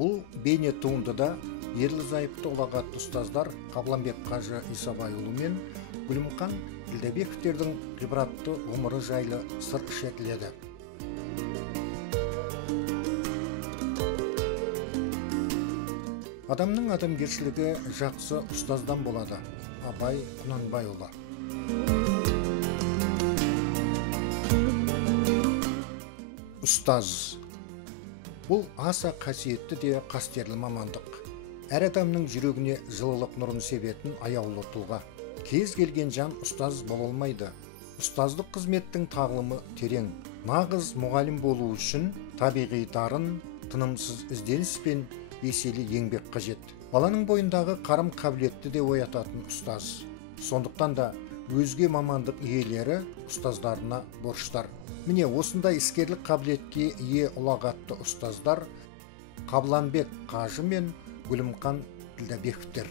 Бұл бейне туындыда ерлі-зайыпты ұлағатты ұстаздар Қабланбек қажы Исабайұлы мен Гүлімқан Ділдәбековтердің ғибратты ғұмыры жайлы сыр шертіледі. Адамның адамгершілігі жақсы ұстаздан болады. Абай Құнанбайұлы. Ұстаз. Бұл аса қасиетті де қастерлі мамандық. Әр адамның жүрегіне жылылық нұрын себетін аяулы тұлға. Кез келген жан ұстаз бола алмайды. Ұстаздық қызметтің тағылымы терең. Нағыз мұғалім болу үшін табиғи дарын, тынымсыз ізденіс пен еселі еңбек қажет. Баланың бойындағы қарым қабілетті де оятатын ұстаз. Сондықтан да өзге мамандық иелері ұстаздарына борыштар. Міне осындай іскерлік қабілетке ие ұлағатты ұстаздар Қабланбек қажы мен Гүлімқан Ділдәбековтер.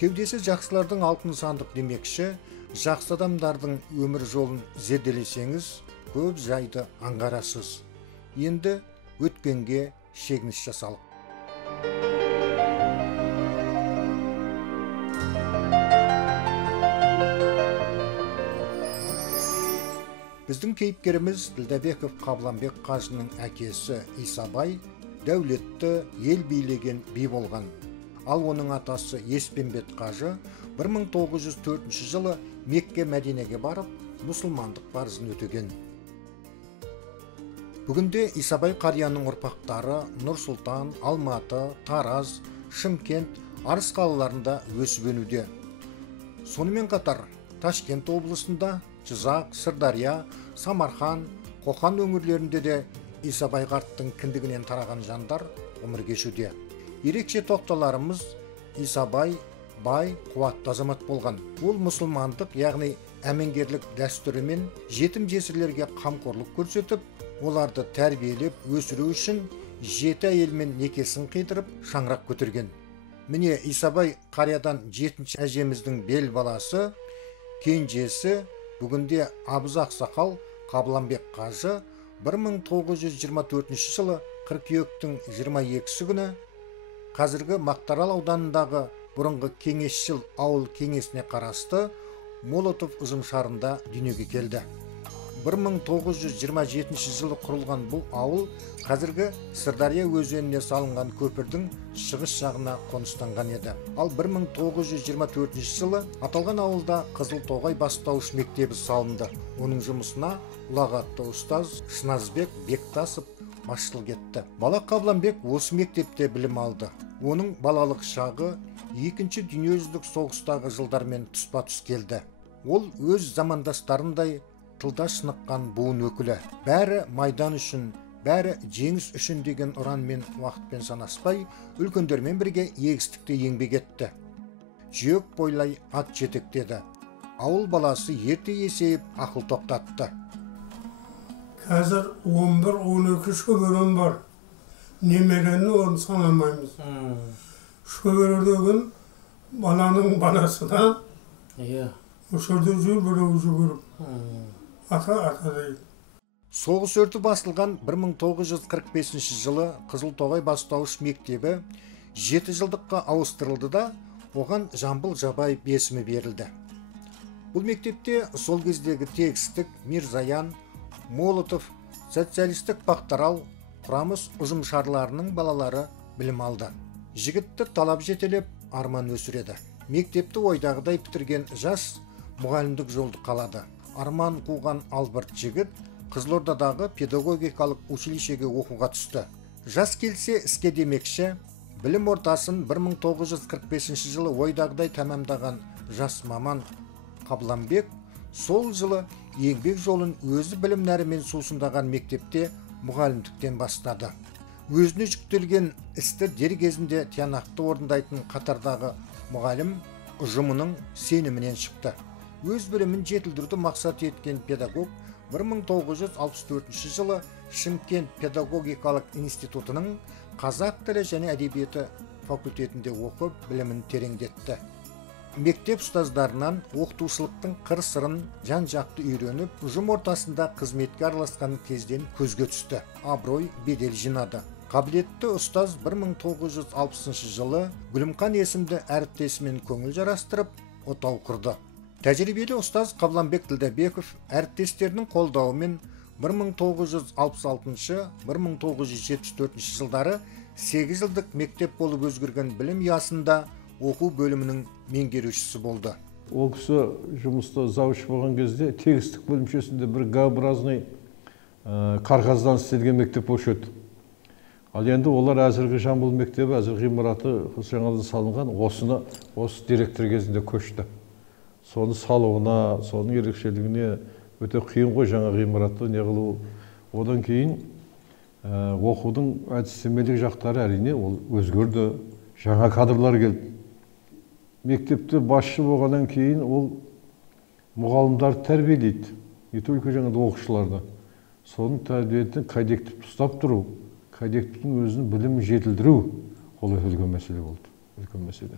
Кеудесі жақсылардың алтын сандық демекші, жақсы адамдардың өмір жолын зерделесеңіз, көп жайды аңғарасыз. Енді өткенге шегініс жасалық. Біздің кейіпкеріміз Ділдәбеков Қабланбек қажының әкесі Исабай дәулетті ел билеген би болған. Ал оның атасы Еспенбет қажы 1904 жылы Мекке Мәдинеге барып, мұсылмандық парызын өтеген. Бүгінде Исабай қарияның ұрпақтары Нұр-Сұлтан, Алматы, Тараз, Шымкент, Арыс қалаларында өсіп өнуде. Сонымен қатар Ташкент облысында, Жызақ, Сырдария, Самарқан, Қоқан өңірлерінде де Исабай қарттың кіндігінен тараған жандар өмір кешуде. Ерекше тоқталарымыз Исабай бай, қуатты азамат болған. Ол мұсылмандық, яғни әмеңгерлік дәстүрімен жетім жесірлерге қамқорлық көрсетіп, оларды тәрбиелеп өсіру үшін 7 әйелмен некесін қидырып, шаңырақ көтерген. Міне Исабай қариядан 7-ші әжеміздің бел баласы, кенжесі, бүгінде Абыз Ақсақал Қабланбек қажы 1924 жылы қыркүйектің 22-сі күні қазіргі Мақтарал ауданындағы бұрынғы кеңесшіл ауыл кеңесіне қарасты Молотов ұжымшарында дүниеге келді. 1927 жылы құрылған бұл ауыл қазіргі Сырдария өзеніне салынған көпірдің шығыс жағына қоныстанған еді. Ал 1924 жылы аталған ауылда Қызылтоғай бастауыш мектебі салынды. Оның жұмысына ұлағатты ұстаз Шыназбек Бектасов басшылық етті. Бала Қабланбек осы мектепте білім алды. Оның балалық шағы Екінші дүниежүзілік соғыстағы жылдармен тұспа-тұс келді. Ол өз замандастарындай тылда шыныққан буын өкілі. Бәрі майдан үшін, бәрі жеңіс үшін деген ұранмен уақытпен санаспай, үлкендермен бірге егістікте еңбек етті. Жүйек бойлай ат жетектеді. Ауыл баласы ерте есейіп ақыл тоқтатты. Қазір 11-12 шөберем бар. Немерені оны санамаймыз. Шөбердеген баланың баласы да өшірді жүр біреу жүгіріп. Ата дейді. Соғыс өрті басылған 1945 жылы Қызылтоғай бастауыш мектебі 7 жылдыққа ауыстырылды да, оған Жамбыл Жабай есімі берілді. Бұл мектепте сол кездегі тегістік Мирзаян, Молотов, социалистік Пақтарал, Құрамыс ұжымшарларының балалары білім алды. Жігітті талап жетелеп арман өсіреді. Мектепті ойдағыдай бітірген жас мұғалімдік жолды қалады. Арман қуған Албырт жігіт Қызылордадағы педагогикалық училищеге оқуға түсті. Жас келсе іске демекші, білім ортасын 1945 жылы ойдағыдай тәмамдаған жас маман Қабланбек сол жылы еңбек жолын өзі білім нәрімен сусындаған мектепте мұғалімдіктен бастады. Өзіне жүктелген істі дер кезінде тиянақты орындайтын қатардағы мұғалім ұжымының сенімінен шықты. Өз білімін жетілдіруді мақсат еткен педагог 1964 жылы Шымкент педагогикалық институтының қазақ тілі және әдебиеті факультетінде оқып, білімін тереңдетті. Мектеп ұстаздарынан оқытушылықтың қыр-сырын жан-жақты үйреніп, ұжым ортасында қызметке араласқан кезден көзге түсті. Абырой бедел жинады. Қабілетті ұстаз 1960 жылы Гүлімқан есімді әріптесімен көңіл жарастырып, отау құрды. Тәжірибелі ұстаз Қабланбек Ділдәбеков әріптестерінің қолдауымен 1966-1974 жылдары 8 жылдық мектеп болып өзгерген білім ұясында оқу бөлімінің меңгерушісі болды. Ол кісі жұмыста завуч болған кезде тегістік бөлімшесінде бір Г-образный қағаздан істелген мектеп болушы еді. Ал енді олар әзіргі Жамбыл мектебі, әзіргі ғимараты жаңадан салынған, осы директор кезінде көшті. Соны салуына, соның ерекшелігіне өте қиын ғой жаңа ғимаратты не қылу. Одан кейін оқудың әдістемелік жақтары әрине ол өзгерді, жаңа кадрлар келді. Мектепте басшы болғаннан кейін ол мұғалімдарды тәрбиелейді, не только жаңа оқушыларды. Соның тәрбиетін кадеттікті ұстап тұру, кадеттіктің өзінің білімін жетілдіру, ол үлкен мәселе болды, үлкен мәселе.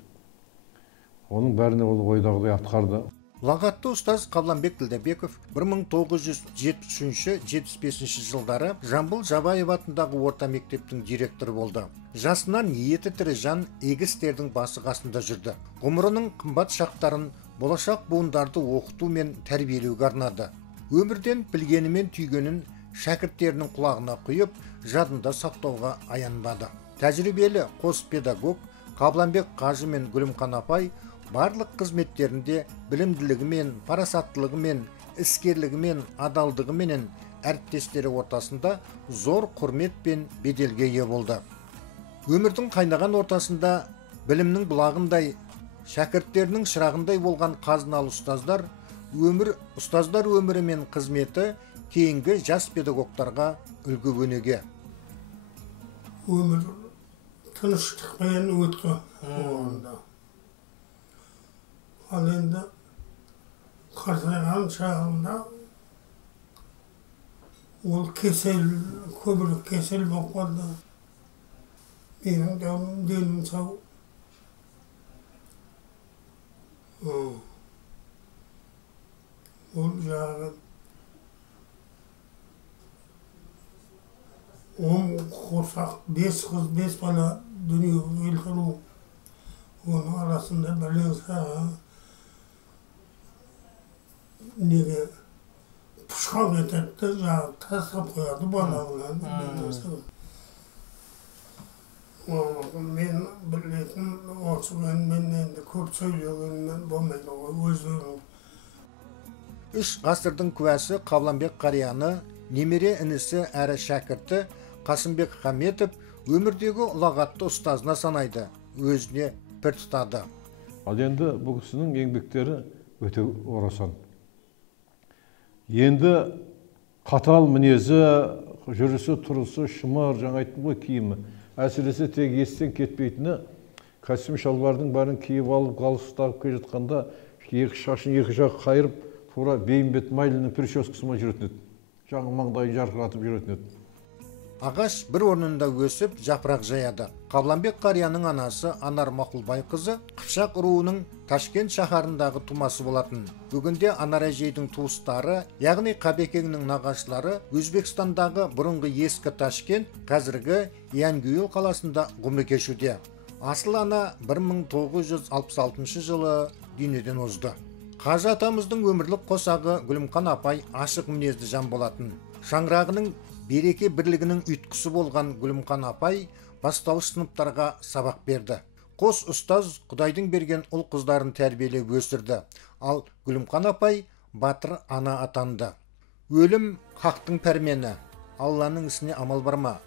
Оның бәріне ол ойдағыдай атқарды. Ұлағатты ұстаз Қабланбек Ділдәбеков 1973-75 жылдары Жамбыл Жабаев атындағы орта мектептің директоры болды. Жасынан еті тірі жан егістердің басы қасында жүрді. Ғұмырының қымбат шақтарын болашақ буындарды оқыту мен тәрбиелеуге арнады. Өмірден білгені мен түйгенін шәкірттерінің құлағына құйып, жадында сақтауға аянбады. Тәжірибелі қос педагог Қабланбек қажы мен Гүлімқан апай барлық қызметтерінде білімділігімен, парасаттылығымен, іскерлігімен, адалдығыменен әріптестері ортасында зор құрмет пен беделге ие болды. Өмірдің қайнаған ортасында білімнің бұлағындай, шәкірттерінің шырағындай болған қазыналы ұстаздар өмірі мен қызметі кейінгі жас педагогтарға үлгі өнеге. Өмір тыныштықпен өтті оғанда. Ал енді қартайған шағында ол көбірек кесел болып қалды. Менің денім сау. Ол жағы 10 қосақ, 5 қыз, 5 бала дүниеге келтіру. Оның арасында бәлен саған неге пұшқан ететті жағы тастап қояды балағынан. Мен білетін осыған мен енді көп сөйлегенмен болмайды ғой өздерінің. 3 ғасырдың куәсі Қабланбек қарияны, немере інісі әрі шәкірті Қасымбек Хаметов өмірдегі ұлағатты ұстазына санайды, өзіне пір тұтады. Ал енді бұл кісінің еңбектері өте орасан. Енді қатал мінезі, жүрісі, тұрысы, шымыр, жаңа айттым ғой киімі. Әсіресе тек естен кетпейтіні, костюм шалбардың бәрін киіп алып, галстук тағып келе жатқанда, екі шашын екі жақ қайырып, тура бейімбет майлының прическасымен жүретін еді. Жаңа маңдайын жарқыратып жүретін еді. Ағаш бір орнында өсіп, жапырақ жаяды. Қабланбек қарияның анасы Анар Мақұлбай қызы Қыпшақ руының Ташкент шаһарындағы тумасы болатын. Бүгінде Анар әжейдің туыстары, яғни Қабекеңнің нағашылары Өзбекстандағы бұрынғы ескі Ташкент, қазіргі Янгюл қаласында ғұмыр кешуде. Асыл ана 1966 жылы дүниеден озды. Қажы атамыздың өмірлік қосағы Гүлімқан апай ашық мінезді жан болатын. Шаңырағының береке бірлігінің ұйытқысы болған Гүлімқан апай бастауыш сыныптарға сабақ берді. Қос ұстаз Құдайдың берген ұл қыздарын тәрбиелеп өсірді. Ал Гүлімқан апай батыр ана атанды. Өлім хақтың пәрмені, Алланың ісіне амал барма.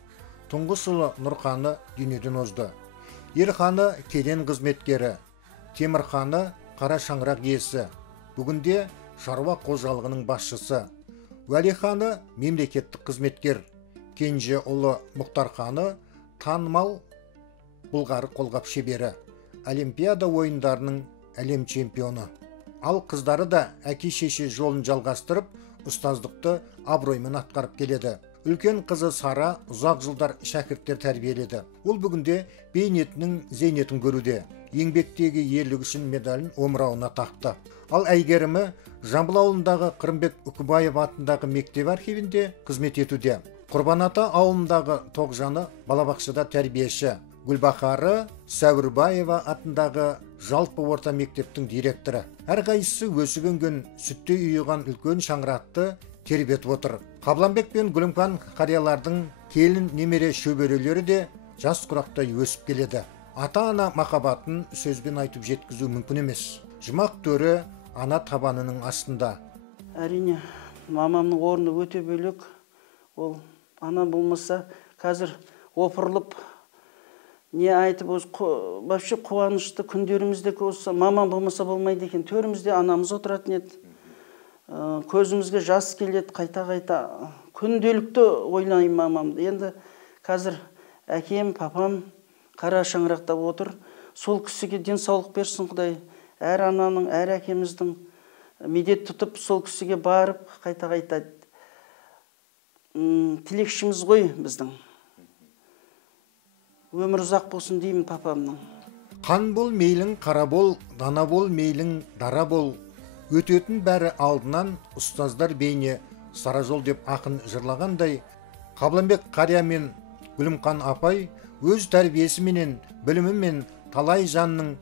Тұңғыш ұлы Нұрханы дүниеден озды. Ерханы кеден қызметкері, Темірханы қара шаңырақ иесі, бүгінде шаруа қожалығының басшысы. Уәлиханы мемлекеттік қызметкер, кенже ұлы Мұхтарханы танымал Бұлғары қолғап шебері, Олимпиада ойындарының әлем чемпионы. Ал қыздары да әке-шеше жолын жалғастырып, ұстаздықты абыроймен атқарып келеді. Үлкен қызы Сара ұзақ жылдар шәкірттер тәрбиеледі. Ол бүгінде бейнетінің зейнетін көруде. Еңбектегі ерлігі үшін медалін омырауына тақты. Ал әйгерімі Жамбыл ауылындағы Қырымбек Үкібаев атындағы мектеп архивінде қызмет етуде. Құрбан ата ауылындағы Тоғжаны балабақшада тәрбиеші, Гүлбақары Сәуірбаева атындағы жалпы орта мектептің директоры. Әрқайсысы өсіп өнген сүтте үйіған үлкен шаңырақты тербетіп отыр. Қабланбек пен Гүлімхан қариялардың келін немере шөберелері де жас құрақтай өсіп келеді. Ата-ана махаббатын сөзбен айтып жеткізу мүмкін емес. Жұмақ төрі ана табанының астында. Әрине, мамамның орны өте бөлек. Ол ана болмаса, қазір опырылып, не айтып, вообще қуанышты күндерімізде осы мамам болмаса болмайды екен. Төрімізде анамыз отыратын еді. Көзімізге жас келеді, қайта-қайта. Күнделікті ойлаймын мамамды. Енді қазір әкем, папам қара шаңырақта отыр. Сол кісіге денсаулық берсін Құдай. Әр ананың, әр әкеміздің медет тұтып, сол кісіге барып, қайта-қайта тілекшіміз ғой біздің. Өмір ұзақ болсын деймін папамның. Қан бол мейлің қара бол, дана бол мейлің дара бол. Өтетін бәрі алдынан ұстаздар бейне сара жол деп ақын жырлағандай, Қабланбек қария мен Гүлімхан апай өз тәрбиесіменен, білімімен талай жанның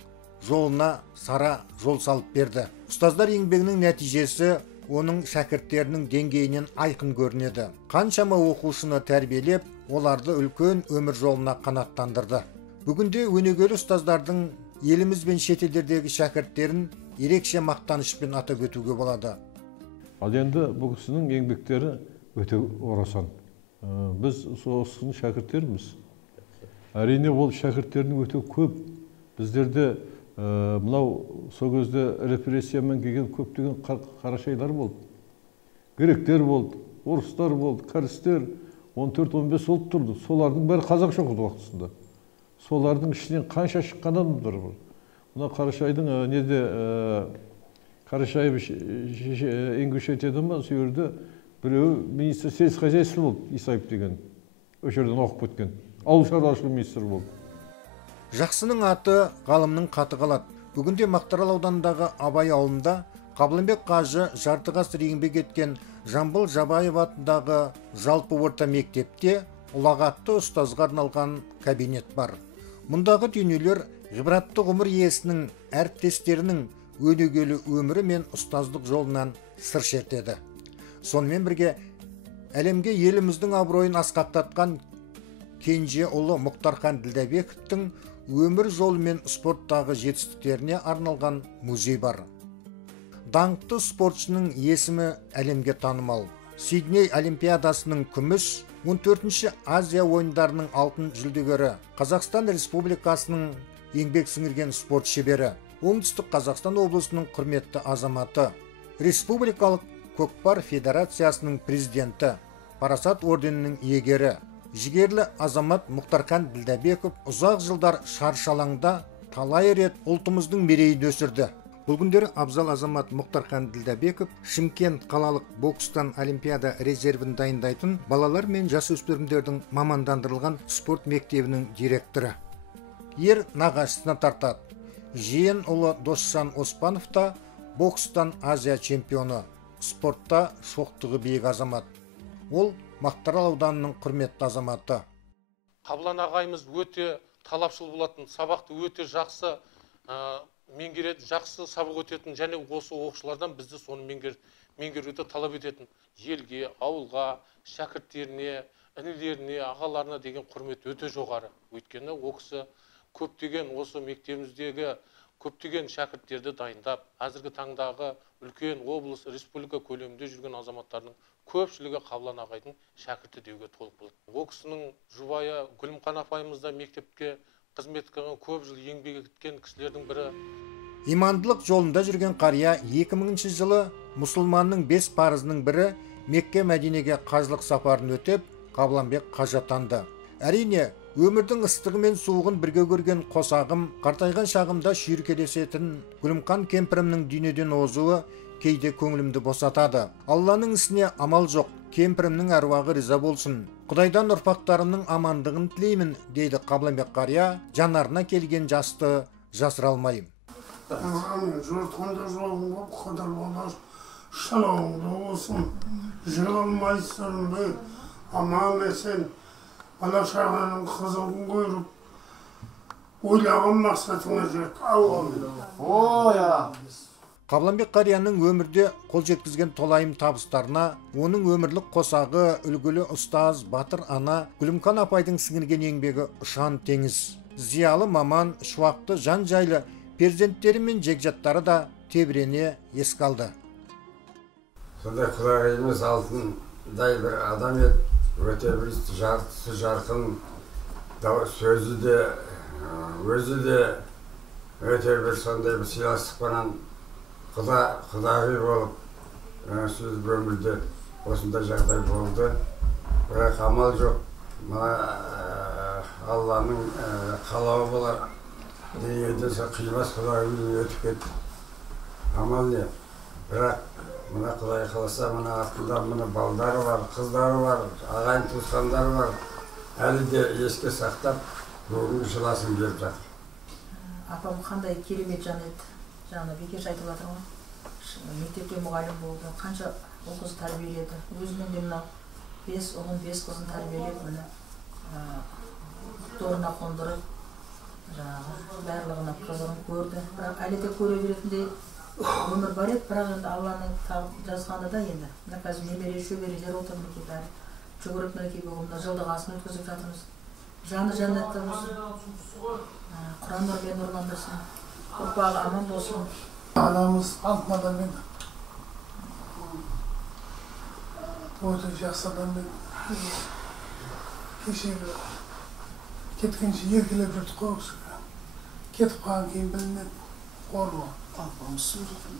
жолына сара жол салып берді. Ұстаздар еңбегінің нәтижесі оның шәкірттерінің деңгейінен айқын көрінеді. Қаншама оқушыны тәрбиелеп, оларды үлкен өмір жолына қанаттандырды. Бүгінде өнегелі ұстаздардың еліміз бен шетелдердегі шәкірттерін ерекше мақтанышпен атап өтуге болады. Ал енді бұл кісінің еңбектері өте орасан. Біз сол кісінің шәкірттеріміз. Әрине ол шәкірттердің өте көп. Біздерде мынау сол кезде репрессиямен келген көптеген қарашайлар болды. Гректер болды, орыстар болды, кәрістер 14-15 ұлт тұрды. Солардың бәрі қазақша оқыды уақытысында. Солардың ішінен қанша шыққанын бір. Мына Қарашайдың неде Қарашаев ингушетияда ма сол жерде біреуі министр сельское хозяйство болды, Исаев деген. Өш жерден оқып кеткен. Ауыл шаруашылығы министрі болды. Жақсының аты ғалымның қаты қалады. Бүгінде Мақтаарал ауданындағы Абай ауылында Қабланбек қажы жарты ғасыр еңбек еткен Жамбыл Жабаев атындағы жалпы орта мектепте ұлағатты ұстазға арналған кабинет бар. Мұндағы дүниелер ғибратты ғұмыр иесінің әріптестерінің өнегелі өмірі мен ұстаздық жолынан сыр шертеді. Сонымен бірге әлемге еліміздің абыройын асқақтатқан кенже ұлы Мұхтархан Ділдәбековтің өмір жолы мен спорттағы жетістіктеріне арналған музей бар. Даңқты спортшының есімі әлемге танымал. Сидней олимпиадасының күміс, 14-ші Азия ойындарының алтын жүлдегері, Қазақстан Республикасының еңбек сіңірген спорт шебері, Оңтүстік Қазақстан облысының құрметті азаматы, Республикалық көкпар федерациясының президенті, Парасат орденінің иегері, жігерлі азамат Мұхтархан Ділдәбеков ұзақ жылдар шаршы алаңда талай рет ұлтымыздың мерейін өсірді. Бұл күндері абзал азамат Мұхтархан Ділдәбеков Шымкент қалалық бокстан олимпиада резервін дайындайтын балалар мен жасөспірімдердің мамандандырылған спорт мектебінің директоры. Ер нағашысына тартады. Жиен ұлы Досжан Оспанов та бокстан Азия чемпионы, спортта шоқтығы биік азамат. Ол Мақтаарал ауданының құрметті азаматы. Қаблан ағайымыз өте талапшыл болатын, сабақты өте жақсы меңгереді, жақсы сабақ өтетін, және осы оқушылардан бізді соны меңгеруді талап ететін. Елге, ауылға, шәкірттеріне, інілеріне, ағаларына деген құрмет өте жоғары. Өйткені ол кісі көптеген осы мектебіміздегі көптеген шәкірттерді дайындап, әзіргі таңдағы үлкен облыс, республика көлемінде жүрген азаматтардың көпшілігі Қаблан ағайдың шәкірті деуге толық болады. Ол кісінің жұбайы Гүлімхан апайымыз да мектепке қызмет қылған, көп жыл еңбек еткен кісілердің бірі. Имандылық жолында жүрген қария 2000 жылы мұсылманның 5 парызының бірі Мекке Мәдинеге қажылық сапарын өтеп, Қабланбек қажы атанды. Әрине, өмірдің ыстығы мен суығын бірге көрген қосағым, қартайған шағымда шүйіркелесетін Гүлімхан кемпірімнің дүниеден озуы кейде көңілімді босатады. Алланың ісіне амал жоқ, кемпірімнің әруағы риза болсын. Құдайдан ұрпақтарымның амандығын тілеймін, дейді Қабланбек қария, жанарына келген жасты жасыра алмайым. Жұртқанда жолың болып, қадар болар, шалауыңда болсын, жығылмайсың, аман есен бала шағаның қызығын көріп, ойлаған мақсатыңа жет. Алла. Қабланбек қарияның өмірде қол жеткізген толайым табыстарына, оның өмірлік қосағы, үлгілі ұстаз, батыр ана Гүлімкан апайдың сіңірген еңбегі ұшан теңіз. Зиялы маман, шуақты жан жайлы перзенттері мен жекжаттары да тебірене еске алды. Сондай құдағиымыз алтындай бір адам еді, өте бір жартысы жарқын, сөзі де, өзі де өте бір сондай бір сыйластықпенен құдағи болып, сөз өмірде осындай жағдай болды. Бірақ амал жоқ, Алланың қалауы болар. Дүниеде қимас құдағиымыз өтіп кетті. Амал не? Бірақ мына Құдай қаласа, мына артында мына балдары бар, қыздары бар, ағайын туысқандары бар. Әлі де еске сақтап, бүгінгі жыласын беріп жатыр. Апам қандай керемет жан еді. Жаңа Бекеш айтып жатыр ғой. Мектепте мұғалім болды. Қанша ұл қыз тәрбиеледі. Өзінің де мынау 5 ұлын 5 қызын тәрбиелеп, міне торына қондырып, барлығына қызығын көрді. Бірақ әлі де көре беретіндей өмір бар еді, бірақ енді Алланың жазғаны да енді. Мына қазір немере шөберелер отыр мінекей бәрі. Жүгіріп мінекей бүгін жылдығасын өткізіп жатырмыз. Жаны жәннатта болсын. Құран нұрмен нұрландырсын. Ұрпағы аман болсын. Анамыз алтын адам еді. Өте жақсы адам еді. Кешегі кеткенше еркелеп жүрдік қой осы. Кетіп қалған кейін білінеді. Қорлы. Апамыз сөйлейтін.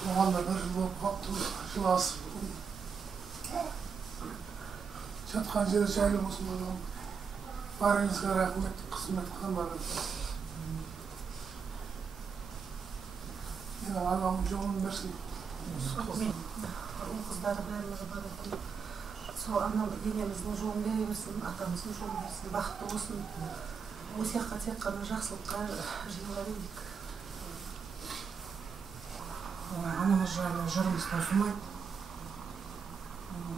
Туғанда бір жыл болып қалыпты, жыласып. Жатқан жері жайлы болсын болған. Барыңызға рахмет, қызмет қылғандарыңыз. Менің анамның жолын берсін. Қыздары бәрімізді баратын. Сол анам енеміздің жолын бере берсін, атамыздың жолын берсін, бақытты болсын. Осы жаққа тек қана жақсылыққа жиыла берейік. Анамыз жайлы жырымыз таусылмайды.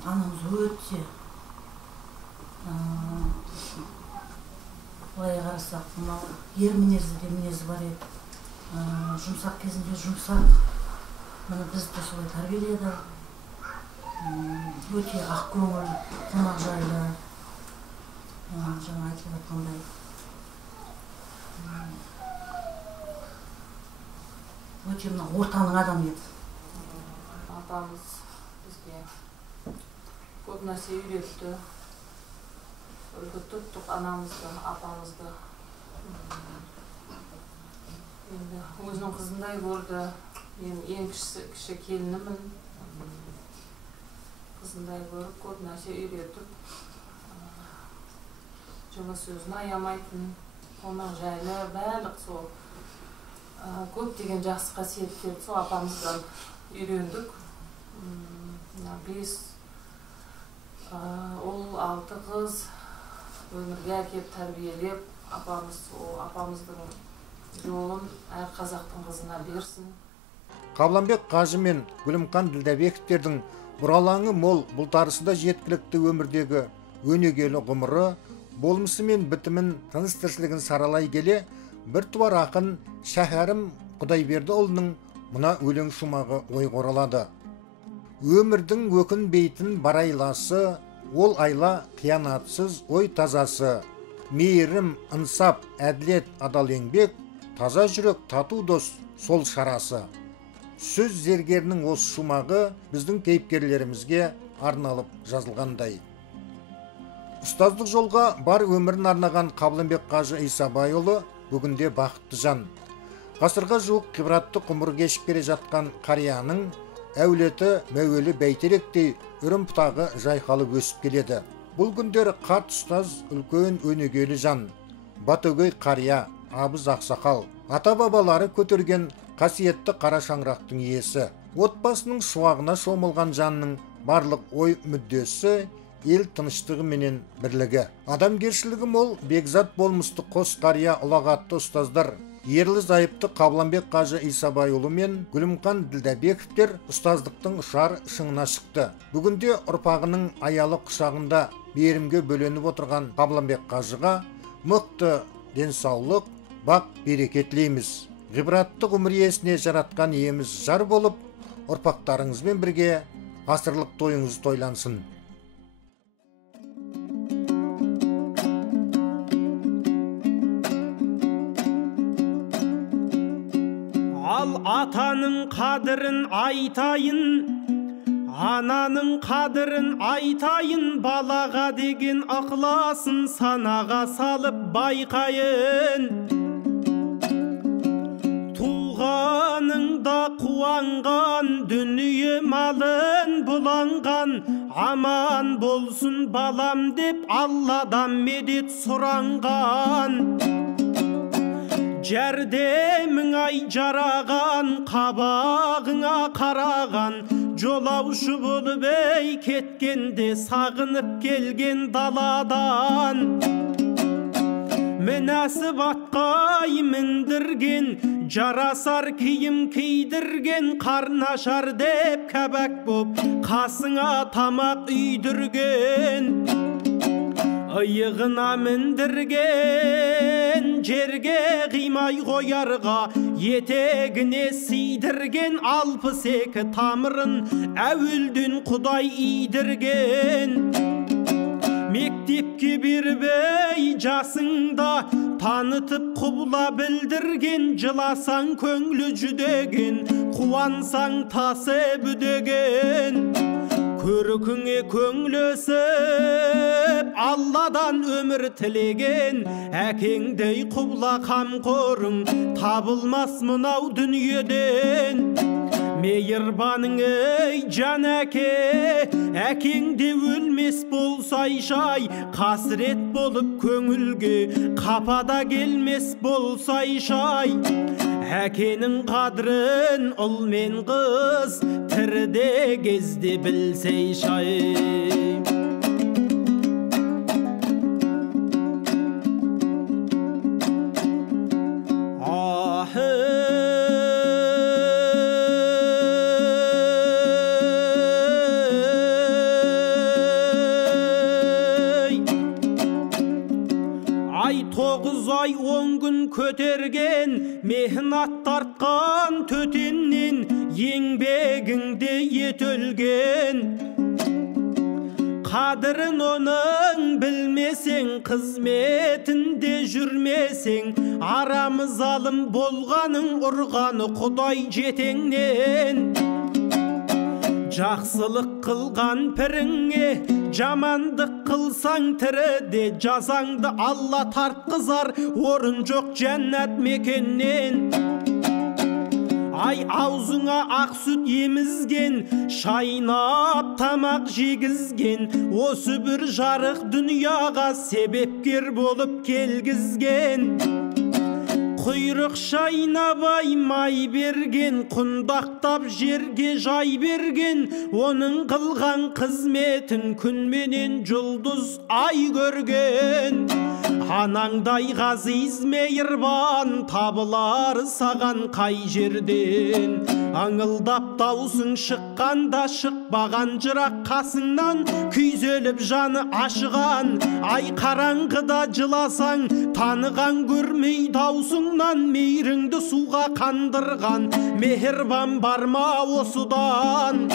Анамыз өте былай қарасақ, мынау ер мінезі де мінезі бар еді. Жұмсақ кезінде жұмсақ. Міне бізді солай тәрбиеледі. Өте ақ көңіл, қонақ жайлы. Жаңа айтылып жатқандай. Өте мына ортаның адамы еді. Апамыз бізге көп нәрсе үйретті. Үлгі тұттық анамызды, апамызды. Енді өзінің қызындай көрді. Мен ең кіші келінімін. Қызындай көріп, көп нәрсе үйретіп. Жылы сөзін аямайтын, қонақ жайлы, барлық сол көптеген жақсы қасиеттерді сол апамыздан үйрендік. 5 ұл, 6 қыз өмірге әкеп тәрбиелеп, апамыздың жолын әр қазақтың қызына берсін. Қабланбек қажы мен Гүлімкан Ділдәбековтердің бұралаңы мол, бұлтарысы да жеткілікті өмірдегі өнегелі ғұмыры, болмысы мен бітімін, тыныс тіршілігін саралай келе, бір туар ақын Шәһәрім Құдайбердіұлының мына өлең шумағы ойға оралады. Өмірдің өкінбейтін барайласы, ол айла қиянатсыз ой тазасы, мейірім, ынсап, әділет, адал еңбек, таза жүрек, тату дос, сол шарасы. Сөз зергерінің осы шумағы біздің кейіпкерлерімізге арналып жазылғандай. Ұстаздық жолға бар өмірін арнаған Қабланбек қажы Исабайұлы бүгінде бақытты жан. Ғасырға жуық қибратты ғұмыр кешіп келе жатқан қарияның әулеті мәуелі бәйтеректей үрім-бұтағы жайқалып өсіп келеді. Бұл күндері қарт ұстаз үлкен өнегелі жан, батөгей қария, абыз ақсақал, ата-бабалары көтерген қасиетті қара шаңырақтың иесі. Отбасының шуағына шомылған жанның барлық ой мүддесі ел тыныштығы менен бірлігі. Адамгершілігі мол, бекзат болмысты қос қария ұлағатты ұстаздар ерлі зайыпты Қабыланбек қажы Исабайұлы мен Гүлімхан Ділдәбековтер ұстаздықтың ұшар шыңына шықты. Бүгінде ұрпағының аялы құшағында берімге бөленіп отырған Қабыланбек қажыға мықты денсаулық, бақ береке тілейміз. Ғибратты ғұмыр иесіне жаратқан иеміз жар болып, ұрпақтарыңызбен бірге ғасырлық тойыңыз тойлансын. Ал атаның қадірін айтайын, ананың қадірін айтайын, балаға деген ықыласын санаға салып байқайын. Туғаныңда қуанған, дүние малын бұланған, аман болсын балам деп Алладан медет сұранған. Жәрдемің ай жараған, қабағыңа қараған, жолаушы болып ей кеткенде сағынып келген даладан. Мінәсіп атқай міндірген, жарасар киім кийдірген, қарнашар деп кәбәк боп қасыңа тамақ үйдірген. Иығына міндірген, жерге қимай қоярға, етегіне сидірген, 62 тамырын әуелден Құдай идірген. Мектепке бербей жасыңда танытып құбыла білдірген, жыласаң көңлі жүдеген, қуансаң тасы бүдеген. Көркіңе көңлесіп Алладан өмір тілеген, әкеңдей құбыла қамқорың табылмас мынау дүниеден. Мейірбаның ей жан әке, әкеңде өлмес болсай шай, қасірет болып көңілге қапада келмес болсай шай. Әкенің қадірін ұл мен қыз тіріде кезде білсей шай. Ай 9 ай 10 күн көтерген, мехнат тартқан төтеннен, еңбегіңде етөлген. Қадірін оның білмесең, қызметінде жүрмесең, арамыз алым болғаның ұрғаны Құдай жетеңнен. Жақсылық қылған піріңе, жамандық қылсаң тіріде, жазаңды Алла тартқызар, орын жоқ жәннат мекеннен. Ай аузыңа ақ сүт емізген, шайнап тамақ жегізген, осы бір жарық дүнияға себепкер болып келгізген. Құйрық шайнабай май берген, құндақтап жерге жай берген, оның қылған қызметін күнменен жұлдыз ай көрген. Анаңдай ғазиз мейірбан табылар саған қай жерден. Аңылдап даусың шыққанда шықпаған жырақ қасыңнан, күйзеліп жаны ашыған. Ай қараңғыда жыласаң, таныған көрмей даусыңнан, мейіріңді суға қандырған мейірбан бар ма осыдан?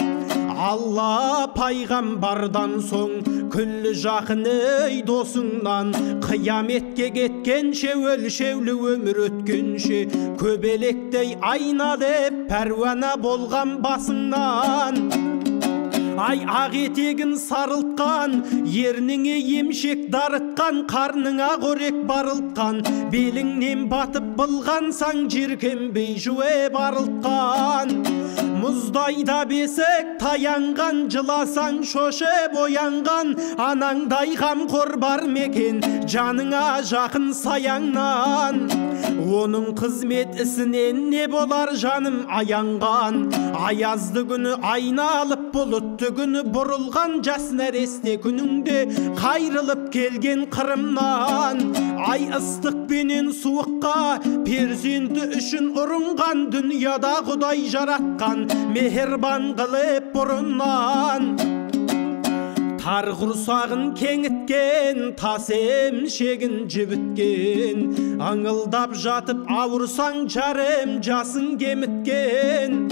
Алла пайғамбардан соң күллі жақын ей досыңнан, қияметке кеткенше өлшеулі өмір өткенше, көбелектей айна деп пәруана болған басыңнан. Ай ақ етегін сарылтқан, ерніңе емшек дарытқан, қарныңа қорек барылтқан, беліңнен батып былғансаң, жеркенбей жуе барылтқан. Мұздайда бесік таянған, жыласаң шошып оянған, анаңдай қамқор бар мекен, жаныңа жақын саяңнан. Оның қызмет ісінен не болар жаным аянған, аязды күні айналып бұлытты күні бұрылған, жас нәресте күніңде қайрылып келген қырымнан. Ай ыстық пенен суыққа перзенті үшін ұрынған, дүнияда Құдай жаратқан мехербан қылып бұрыннан. Тар құрсағын кеңіткен, тас емшегін жібіткен, аңылдап жатып ауырсаң жарым жасың кеміткен.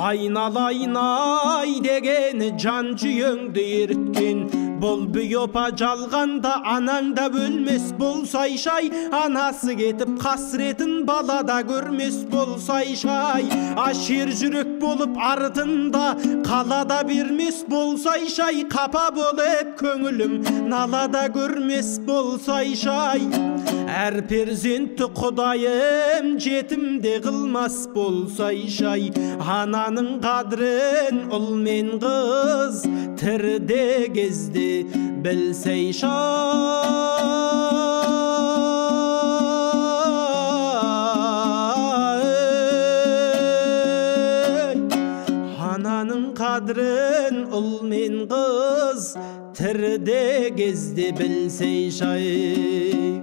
Айналайын-ай деген жан жүйеңді еріткен, бұл бүйопа жалғанда анаңда өлмес болсай шай, анасы кетіп қасіретін балада көрмес болсай шай. Ашер жүрек болып артында қалада бермес болсай шай, қапа болып көңілім налада көрмес болсай шай. Әр перзентті Құдайым жетімде қылмас болсай шай, ананың қадірін ұл мен қыз тіріде кезде білсей шай. Ананың қадірін ұл мен қыз тіріде кезде білсей шай.